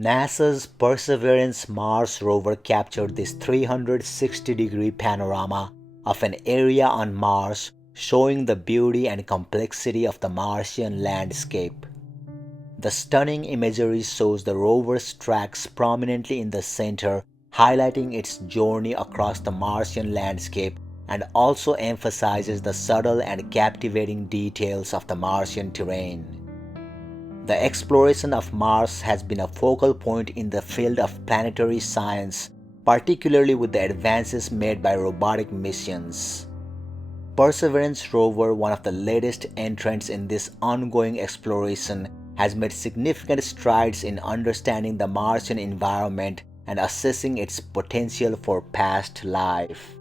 NASA's Perseverance Mars rover captured this 360-degree panorama of an area on Mars, showing the beauty and complexity of the Martian landscape. The stunning imagery shows the rover's tracks prominently in the center, highlighting its journey across the Martian landscape, and also emphasizes the subtle and captivating details of the Martian terrain. The exploration of Mars has been a focal point in the field of planetary science, particularly with the advances made by robotic missions. Perseverance rover, one of the latest entrants in this ongoing exploration, has made significant strides in understanding the Martian environment and assessing its potential for past life.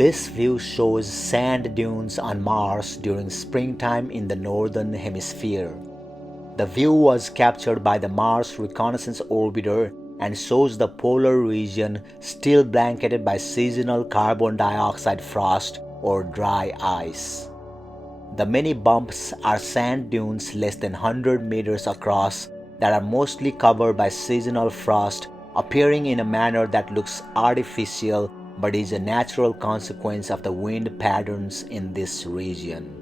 This view shows sand dunes on Mars during springtime in the northern hemisphere. The view was captured by the Mars Reconnaissance Orbiter and shows the polar region still blanketed by seasonal carbon dioxide frost or dry ice. The many bumps are sand dunes less than 100 meters across that are mostly covered by seasonal frost, appearing in a manner that looks artificial but is a natural consequence of the wind patterns in this region.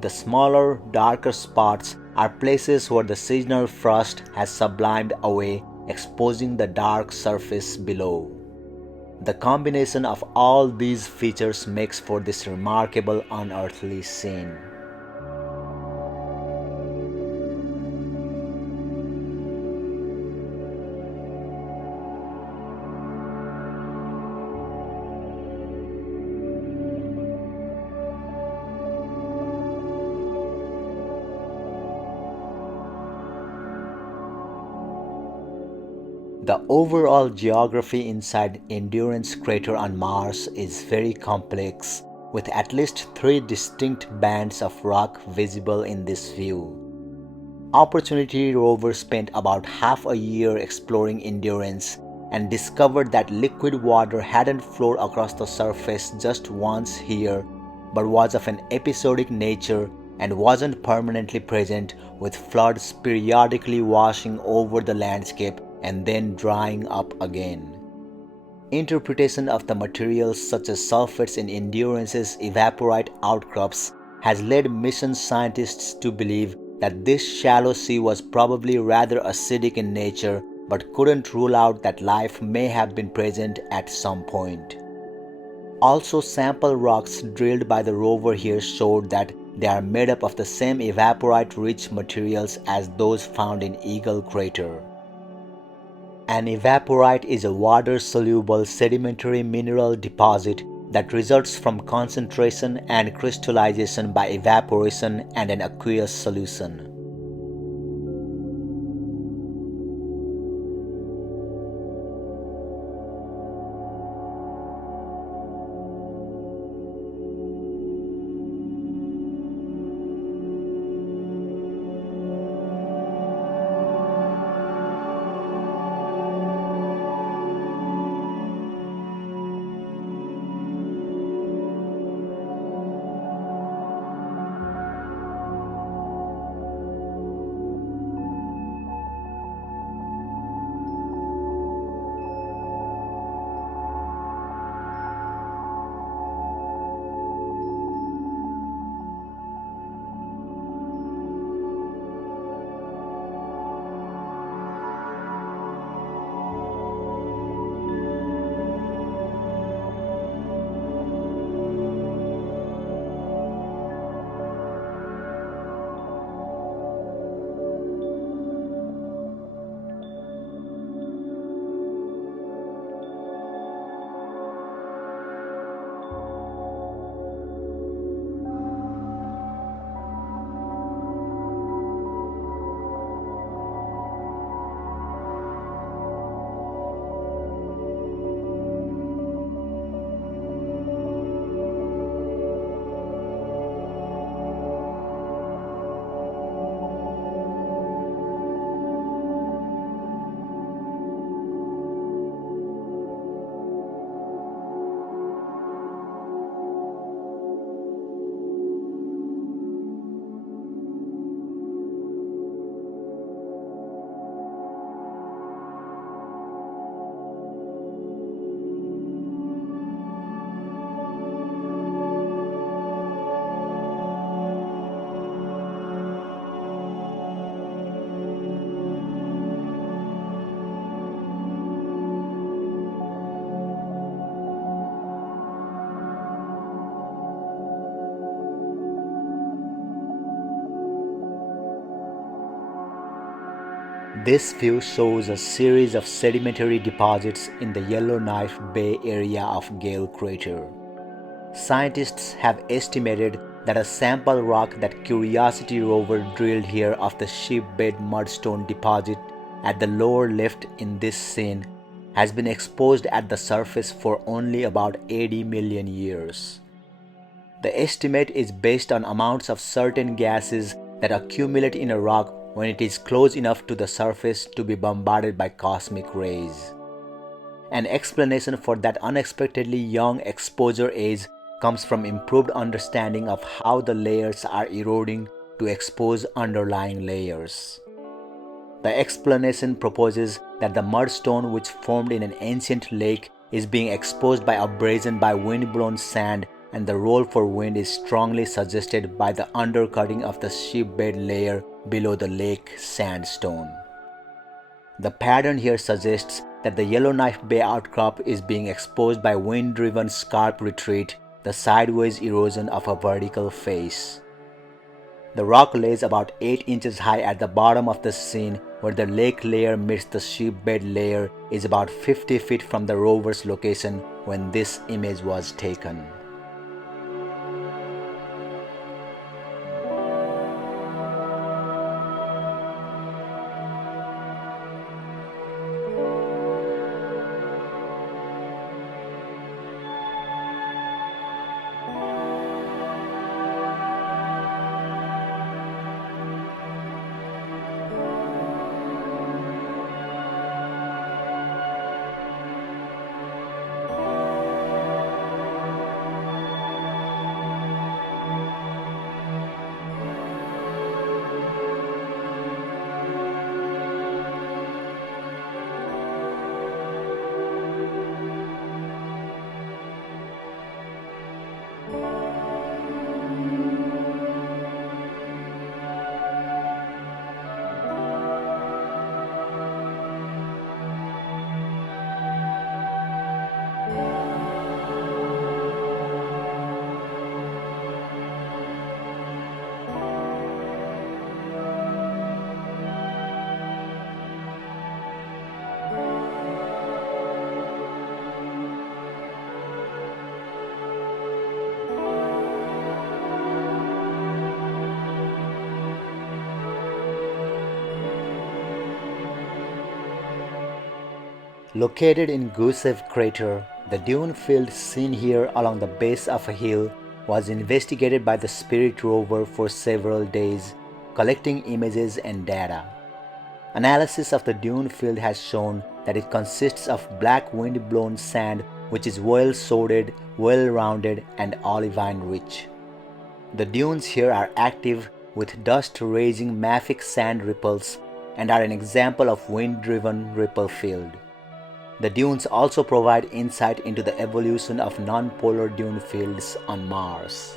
The smaller, darker spots are places where the seasonal frost has sublimed away, exposing the dark surface below. The combination of all these features makes for this remarkable unearthly scene. The overall geography inside Endurance crater on Mars is very complex, with at least 3 distinct bands of rock visible in this view. Opportunity rover spent about half a year exploring Endurance and discovered that liquid water hadn't flowed across the surface just once here, but was of an episodic nature and wasn't permanently present, with floods periodically washing over the landscape and then drying up again. Interpretation of the materials such as sulfates in Endurance's evaporite outcrops has led mission scientists to believe that this shallow sea was probably rather acidic in nature, but couldn't rule out that life may have been present at some point. Also, sample rocks drilled by the rover here showed that they are made up of the same evaporite-rich materials as those found in Eagle crater. An evaporite is a water-soluble sedimentary mineral deposit that results from concentration and crystallization by evaporation and an aqueous solution. This view shows a series of sedimentary deposits in the Yellowknife Bay area of Gale crater. Scientists have estimated that a sample rock that Curiosity rover drilled here of the Shipbed mudstone deposit at the lower left in this scene has been exposed at the surface for only about 80 million years. The estimate is based on amounts of certain gases that accumulate in a rock when it is close enough to the surface to be bombarded by cosmic rays. An explanation for that unexpectedly young exposure age comes from improved understanding of how the layers are eroding to expose underlying layers. The explanation proposes that the mudstone which formed in an ancient lake is being exposed by abrasion by wind-blown sand, and the role for wind is strongly suggested by the undercutting of the shipbed layer below the lake sandstone. The pattern here suggests that the Yellowknife Bay outcrop is being exposed by wind-driven scarp retreat, the sideways erosion of a vertical face. The rock lays about 8 inches high at the bottom of the scene, where the lake layer meets the shipbed layer is about 50 feet from the rover's location when this image was taken. Located in Gusev crater, the dune field seen here along the base of a hill was investigated by the Spirit rover for several days, collecting images and data. Analysis of the dune field has shown that it consists of black wind-blown sand which is well-sorted, well-rounded, and olivine-rich. The dunes here are active with dust-raising mafic sand ripples and are an example of wind-driven ripple field. The dunes also provide insight into the evolution of non-polar dune fields on Mars.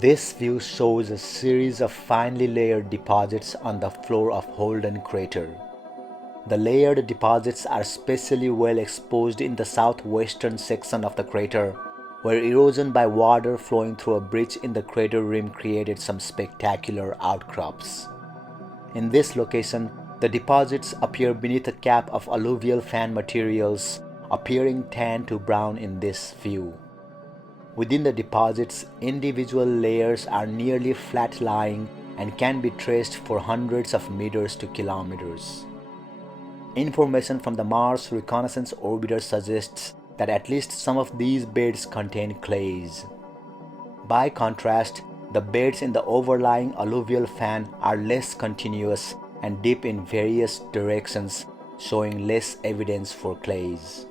This view shows a series of finely layered deposits on the floor of Holden crater. The layered deposits are especially well exposed in the southwestern section of the crater, where erosion by water flowing through a breach in the crater rim created some spectacular outcrops. In this location, the deposits appear beneath a cap of alluvial fan materials, appearing tan to brown in this view. Within the deposits, individual layers are nearly flat-lying and can be traced for hundreds of meters to kilometers. Information from the Mars Reconnaissance Orbiter suggests that at least some of these beds contain clays. By contrast, the beds in the overlying alluvial fan are less continuous and deep in various directions, showing less evidence for clays.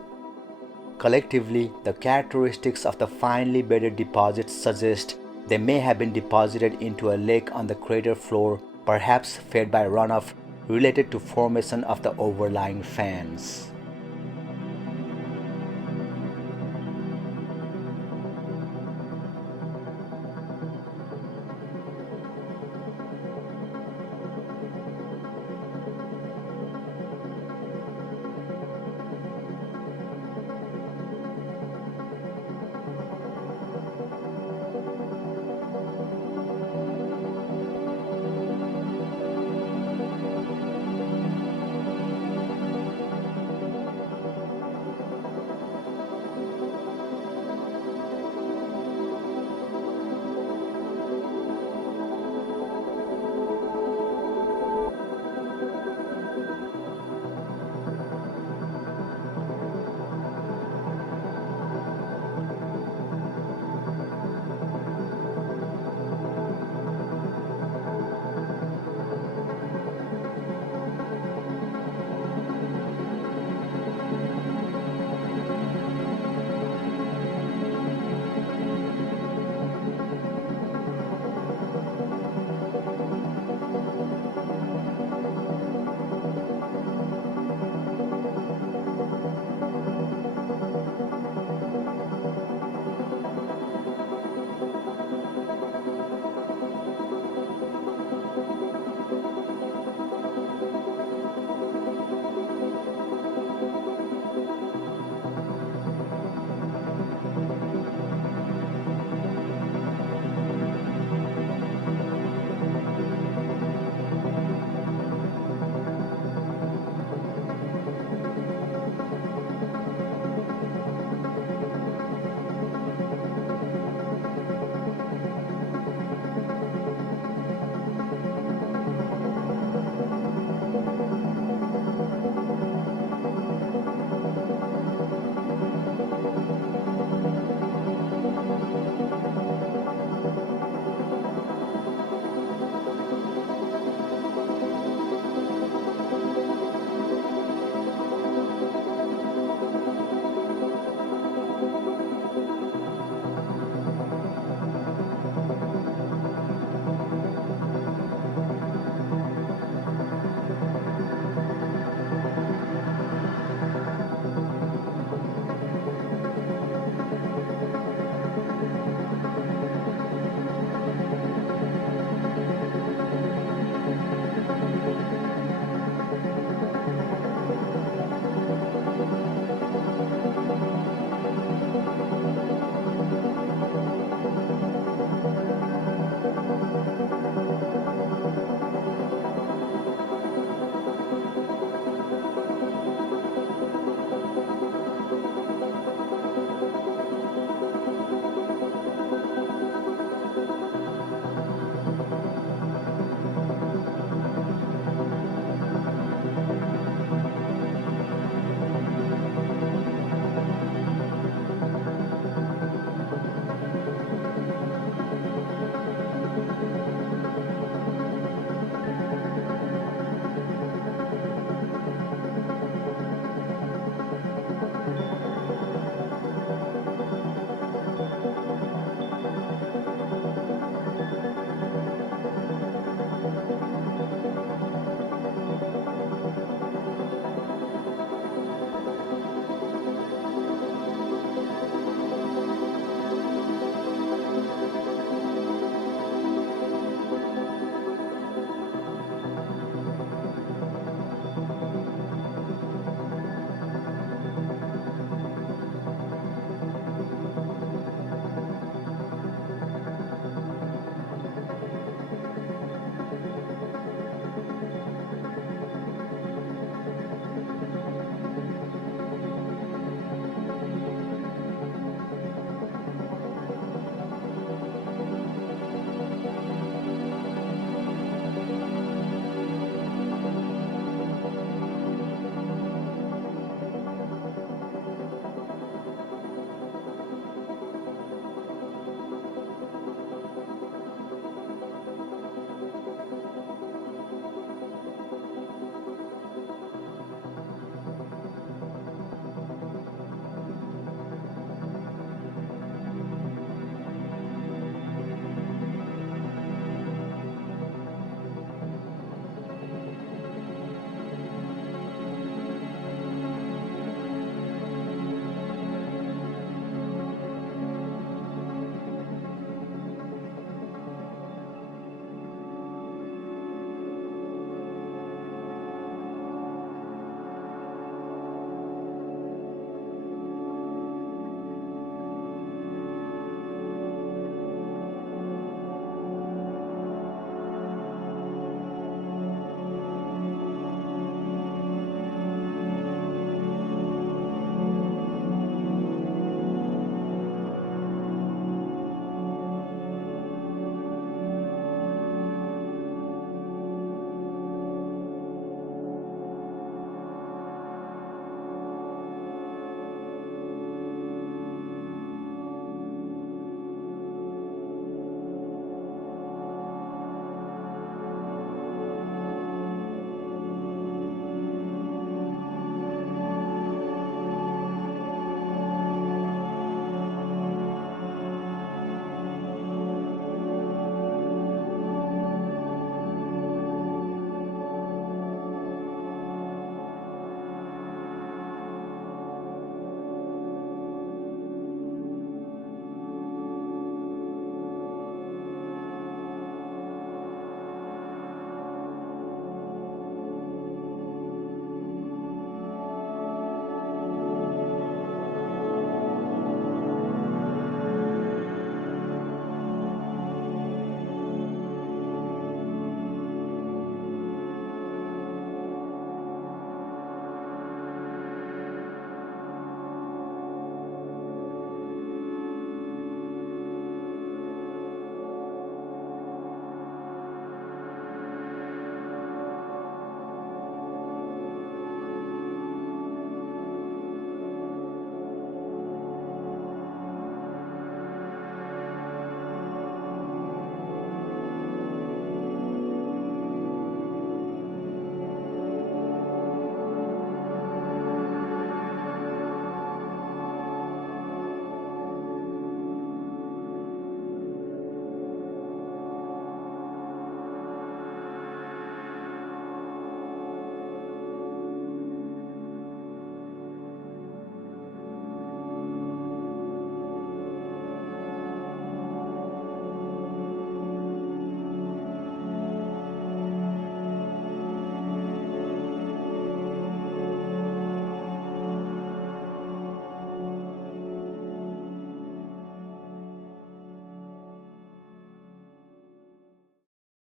Collectively, the characteristics of the finely bedded deposits suggest they may have been deposited into a lake on the crater floor, perhaps fed by runoff related to formation of the overlying fans.